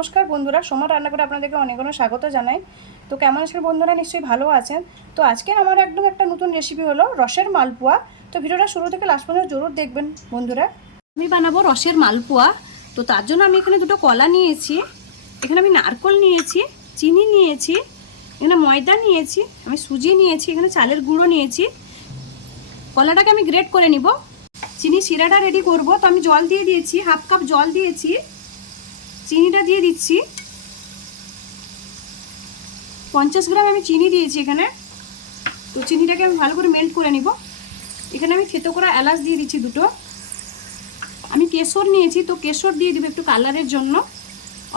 নমস্কার বন্ধুরা, সোমার রান্না করে আপনাদেরকে অনেক অনেক স্বাগত জানাই। তো কেমন আছেন বন্ধুরা? নিশ্চয়ই ভালো আছেন। তো আজকে আমার একদম একটা নতুন রেসিপি হলো রসের মালপোয়া। তো ভিডিওটা শুরু থেকে লাস্ট পর্যন্ত জরুর দেখবেন বন্ধুরা। আমি বানাবো রসের মালপোয়া। তো তার জন্য আমি এখানে দুটো কলা নিয়েছি, এখানে আমি নারকেল নিয়েছি, চিনি নিয়েছি, এখানে ময়দা নিয়েছি, আমি সুজি নিয়েছি, এখানে চালের গুঁড়ো নিয়েছি। কলাটাকে আমি গ্রেট করে নিব। চিনি শিরাটা রেডি করব। তো আমি জল দিয়ে দিয়েছি, হাফ কাপ জল দিয়েছি, চিনিটা দিয়ে দিচ্ছি। 50 গ্রাম আমি চিনি দিয়েছি এখানে। তো চিনিটাকে আমি ভালো করে মেল্ট করে নিব। এখানে আমি থেতো করা এলাচ দিয়ে দিচ্ছি দুটো। আমি কেশর নিয়েছি, তো কেশর দিয়ে দিব একটু কালারের জন্য।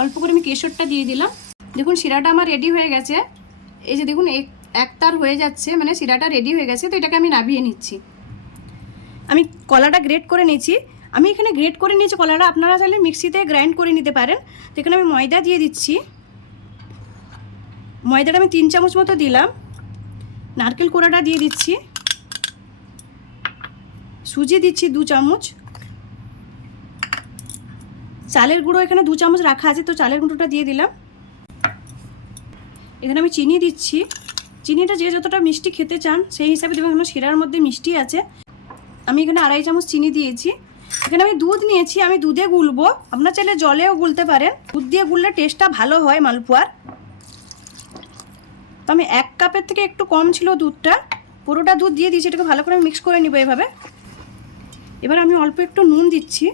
অল্প করে আমি কেশরটা দিয়ে দিলাম। দেখুন শিরাটা আমার রেডি হয়ে গেছে। এই যে দেখুন এক তার হয়ে যাচ্ছে, মানে শিরাটা রেডি হয়ে গেছে। তো এটাকে আমি নামিয়ে নিচ্ছি। আমি কলাটা গ্রেট করে নিয়েছি। আমি এখানে গ্রেট করে নিয়েছি কলাটা, আপনারা চাইলে মিক্সিতে গ্রাইন্ড করে নিতে পারেন। তো এখানে আমি ময়দা দিয়ে দিচ্ছি। ময়দাটা আমি 3 চামচ মতো দিলাম। নারকেল কোড়াটা দিয়ে দিচ্ছি। সুজি দিচ্ছি 2 চামচ। চালের গুঁড়ো এখানে 2 চামচ রাখা আছে, তো চালের গুঁড়োটা দিয়ে দিলাম। এখানে আমি চিনি দিচ্ছি। চিনিটা যে যতটা মিষ্টি খেতে চান সেই হিসাবে দেবেন। এখানে শিরার মধ্যে মিষ্টি আছে। আমি এখানে 2.5 চামচ চিনি দিয়েছি। এখানে আমি দুধ নিয়েছি, আমি দুধে গুলবো। আপনারা চাইলে জলেও গুলতে পারেন। দুধ দিয়ে গুললে টেস্টটা ভালো হয় মালপোয়ার। তো আমি 1 কাপের থেকে একটু কম ছিল দুধটা, পুরোটা দুধ দিয়ে দিয়েছি। এটাকে ভালো করে মিক্স করে নিব এভাবে। এবার আমি অল্প একটু নুন দিচ্ছি।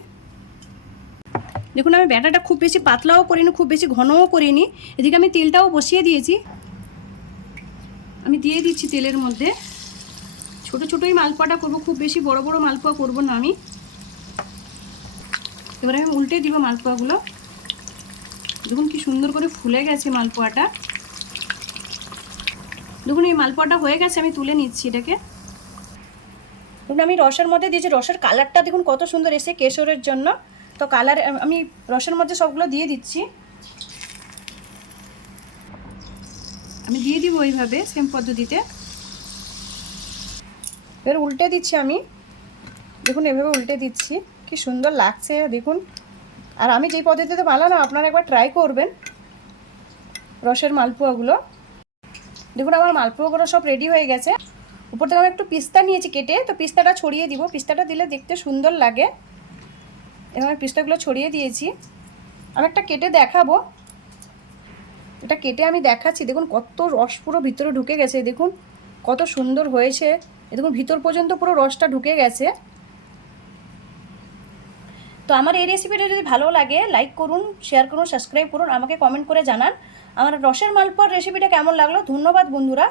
দেখুন আমি ব্যাটারটা খুব বেশি পাতলাও করিনি, খুব বেশি ঘনও করিনি। এদিকে আমি তেলটাও বসিয়ে দিয়েছি। আমি দিয়ে দিচ্ছি তেলের মধ্যে। ছোটো ছোটোই মালপোয়াটা করবো, খুব বেশি বড় বড় মালপোয়া করবো না আমি। এবার আমি উল্টে দিব মালপোয়াগুলো। দেখুন কি সুন্দর করে ফুলে গেছে মালপোয়াটা। দেখুন এই মালপোয়াটা হয়ে গেছে, আমি তুলে নিচ্ছি এটাকে। দেখুন আমি রসের মধ্যে দিয়েছি, রসের কালারটা দেখুন কত সুন্দর এসে কেশরের জন্য। তো কালার আমি রসের মধ্যে সবগুলো দিয়ে দিচ্ছি। আমি দিয়ে দিব এইভাবে সেম পদ্ধতিতে। এবার উল্টে দিচ্ছি আমি। দেখুন এভাবে উল্টে দিচ্ছি, কি সুন্দর লাগছে দেখুন। আর আমি যেই পদ্ধতিতে বানালাম আপনারা একবার ট্রাই করবেন রসের মালপোয়াগুলো। দেখুন আমার মালপোয়াগুলো সব রেডি হয়ে গেছে। উপর থেকে আমি একটু পিস্তা নিয়েছি কেটে, তো পিস্তাটা ছড়িয়ে দিব। পিস্তাটা দিলে দেখতে সুন্দর লাগে। এভাবে পিস্তাগুলো ছড়িয়ে দিয়েছি। আমি একটা কেটে দেখাবো। এটা কেটে আমি দেখাচ্ছি। দেখুন কত রস পুরো ভিতরে ঢুকে গেছে, দেখুন কত সুন্দর হয়েছে। দেখুন ভিতর পর্যন্ত পুরো রসটা ঢুকে গেছে। তো আমার এই রেসিপিটা যদি ভালো লাগে লাইক করুন, শেয়ার করুন, সাবস্ক্রাইব করুন, আমাকে কমেন্ট করে জানান আমার রসের মালপোয়ার রেসিপিটা কেমন লাগলো। ধন্যবাদ বন্ধুরা।